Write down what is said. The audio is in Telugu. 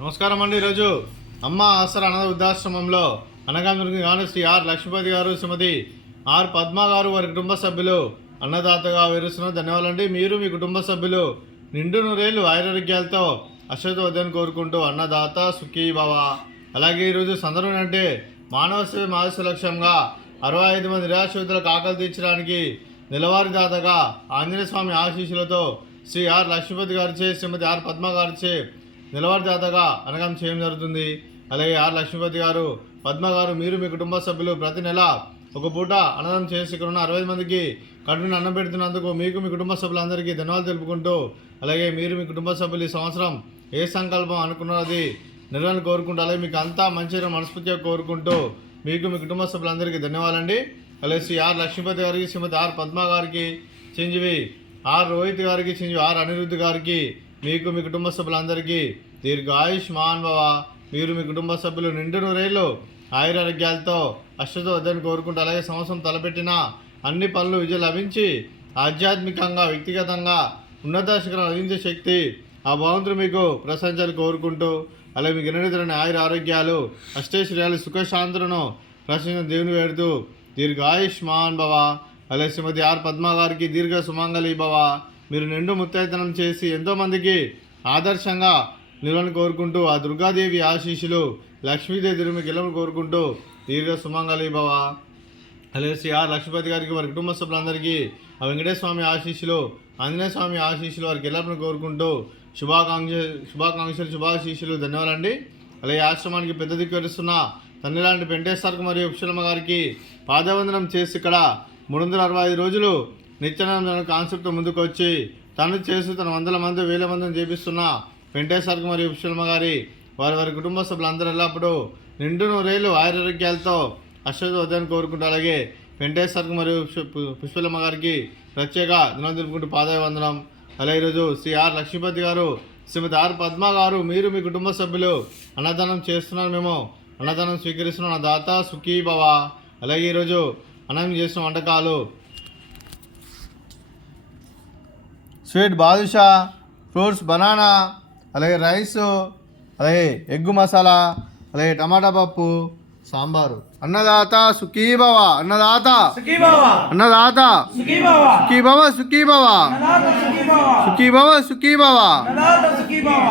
నమస్కారం అండి. ఈరోజు అమ్మ ఆసరా అనాథ వృద్ధాశ్రమంలో అనగానే శ్రీ ఆర్ లక్ష్మీపతి గారు, శ్రీమతి ఆర్ పద్మ గారు, వారి కుటుంబ సభ్యులు అన్నదాతగా వివరిస్తున్న ధన్యవాదాలండి. మీరు మీ కుటుంబ సభ్యులు నిండు నూరేళ్లు ఆరోగ్యాలతో అశ్వతవద్దని కోరుకుంటూ అన్నదాత సుఖీ భవ. అలాగే ఈరోజు సందర్భం అంటే మానవ సేవ మానవ లక్ష్యంగా 65 మంది నిరాశ్రితులకు ఆకలి తీర్చడానికి నెలవారీ దాతగా ఆంజనేయ స్వామి ఆశీస్సులతో శ్రీ ఆర్ లక్ష్మీపతి గారిచే, శ్రీమతి ఆర్ పద్మ గారిచే నెలవారీ దాతగా అనగం చేయడం జరుగుతుంది. అలాగే ఆర్ లక్ష్మీపతి గారు, పద్మ గారు, మీరు మీ కుటుంబ సభ్యులు ప్రతి నెల ఒక పూట అన్నదానం చేసి ఇక్కడ ఉన్న 60 మందికి కడుపుని అన్నం పెడుతున్నందుకు మీకు మీ కుటుంబ సభ్యులందరికీ ధన్యవాదాలు తెలుపుకుంటూ, అలాగే మీరు మీ కుటుంబ సభ్యులు ఈ సంవత్సరం ఏ సంకల్పం అనుకున్నది నిర్వహణ కోరుకుంటూ, అలాగే మీకు అంతా మంచిగా మనస్ఫూర్తిగా కోరుకుంటూ మీకు మీ కుటుంబ సభ్యులందరికీ ధన్యవాదాలండి. అలాగే శ్రీ ఆర్ లక్ష్మీపతి గారికి, శ్రీమతి ఆర్ పద్మ గారికి, చిరంజీవి ఆర్ రోహిత్ గారికి, చిరంజీవి ఆర్ అనిరుద్ధ్ గారికి, మీకు మీ కుటుంబ సభ్యులందరికీ దీర్ఘాయుష్మాన్ భవ. మీరు మీ కుటుంబ సభ్యులు నిండు నూరేళ్ళు ఆయురారోగ్యాలతో అశ్వతవద్దని కోరుకుంటూ, అలాగే సంవత్సరం తలపెట్టిన అన్ని పనులు విజయం లభించి ఆధ్యాత్మికంగా వ్యక్తిగతంగా ఉన్నత శిఖరం అందించే శక్తి ఆ భగవంతుడు మీకు ప్రశంసలు కోరుకుంటూ, అలాగే మీకు ఎన్నడెదురని ఆయుర ఆరోగ్యాలు అష్టైశ్వర్యాలు సుఖశాంతులను ప్రశ్న దేవుని వేడుతూ దీర్ఘాయుష్మాన్ భవ. అలాగే శ్రీమతి ఆర్ పద్మ గారికి దీర్ఘ సుమంగళి భవ. మీరు నిండు ముత్తైతనం చేసి ఎంతోమందికి ఆదర్శంగా నిలవని కోరుకుంటూ, ఆ దుర్గాదేవి ఆశీస్సులు లక్ష్మీదేవి మీకు ఇళ్ళను కోరుకుంటూ దీర్ఘ సుమంగళి భవ. అలాగే శ్రీ ఆర్ లక్ష్మీపతి గారికి, వారి కుటుంబ సభ్యులందరికీ ఆ వెంకటేశ్వర స్వామి ఆశీస్సులు, ఆంజనేయ స్వామి ఆశీస్సులు వారికి ఎల్లప్పుడూ కోరుకుంటూ శుభాకాంక్షలు శుభాశీస్సులు ధన్యవాదాలండి. అలాగే ఆశ్రమానికి పెద్ద దిక్కు వరిస్తున్న తండ్రి లాంటి వెంకటేశ్వరకు మరియు ఉప్షలమ్మ గారికి పాదవందనం చేసి ఇక్కడ 365 రోజులు నిత్యానంద కాన్సెప్ట్ ముందుకు వచ్చి తను చేసి తన 100 మంది 1000 మందిని చేపిస్తున్న వెంకటేశ్వరకు మరియు ఉప్షలమ్మ గారి వారి కుటుంబ సభ్యులందరూ ఎల్లప్పుడూ నిండు నూరేళ్ళు ఆయురారోగ్యాలతో అశ్వతవద్దని కోరుకుంటూ, అలాగే వెంకటేశ్వరకు మరియు పుష్పలమ్మ గారికి ప్రత్యేక దినం తెలుపుకుంటూ పాదవందనం. అలాగే ఈరోజు శ్రీ ఆర్ లక్ష్మీపతి గారు, శ్రీమతి ఆర్ పద్మ గారు, మీరు మీ కుటుంబ సభ్యులు అన్నదానం చేస్తున్నారు, మేము అన్నదానం స్వీకరిస్తున్నాం, దాత సుఖీ భవ. అలాగే ఈరోజు అన్నం చేసిన వంటకాలు స్వీట్ బాదుషా, ఫ్రూట్స్ బనానా, అలాగే రైస్, అలాగే ఎగ్గు మసాలా, అలాగే టమాటా పప్పు, సాంబారు. అన్నదాత సుఖీ భవ. అన్నదాత సుఖీ భవ. అన్నదాత సుఖీ భవ. సుఖీ భవ సుఖీ భవ. సుఖీ భవ సుఖీ భవ. సుఖీ భవ.